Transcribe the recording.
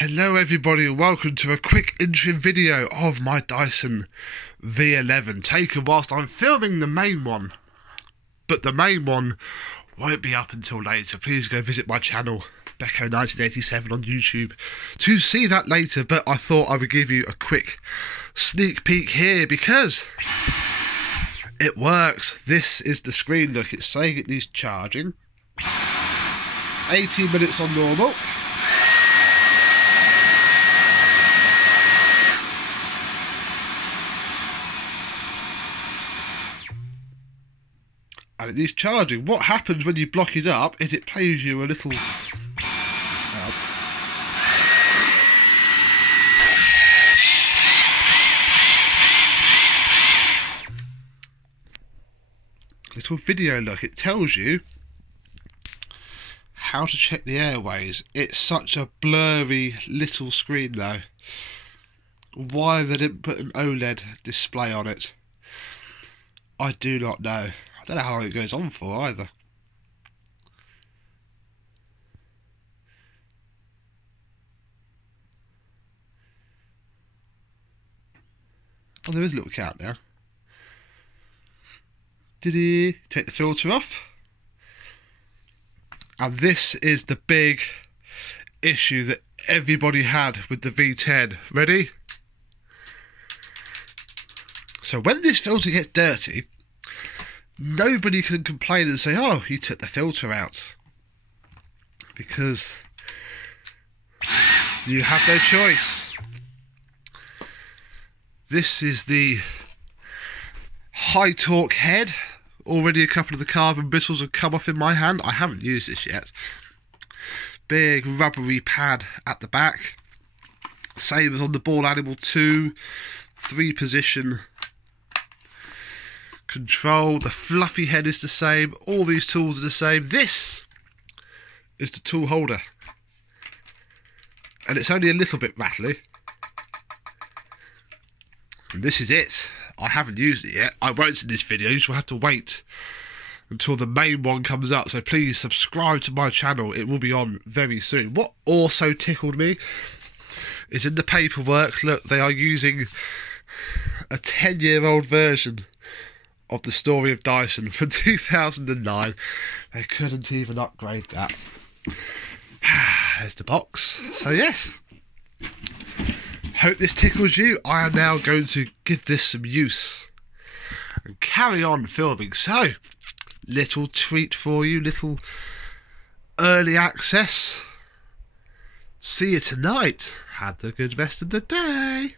Hello everybody and welcome to a quick interim video of my Dyson V11 taken whilst I'm filming the main one, but the main one won't be up until later. Please go visit my channel Becco1987 on YouTube to see that later, but I thought I would give you a quick sneak peek here because it works. This is the screen. Look, it's saying it needs charging. 18 minutes on normal. And it needs charging. What happens when you block it up is it plays you a little video. Look, it tells you how to check the airways. It's such a blurry little screen though. Why they didn't put an OLED display on it, I do not know. I don't know how long it goes on for either. Oh, there is a little count now. Did he take the filter off? And this is the big issue that everybody had with the V10. Ready? So when this filter gets dirty, nobody can complain and say, oh, you took the filter out, because you have no choice. This is the high torque head. Already a couple of the carbon bristles have come off in my hand. I haven't used this yet. Big rubbery pad at the back. Same as on the Ball Animal 2. 3-position control. The fluffy head is the same. All these tools are the same. This is the tool holder. And it's only a little bit rattly. And this is it. I haven't used it yet. I won't in this video. You will have to wait until the main one comes up. So please subscribe to my channel. It will be on very soon. What also tickled me is in the paperwork, look, they are using a 10-year-old version of the story of Dyson from 2009. They couldn't even upgrade that. There's the box. So yes. Hope this tickles you. I am now going to give this some use and carry on filming. So, little treat for you, little early access. See you tonight. Have a good rest of the day.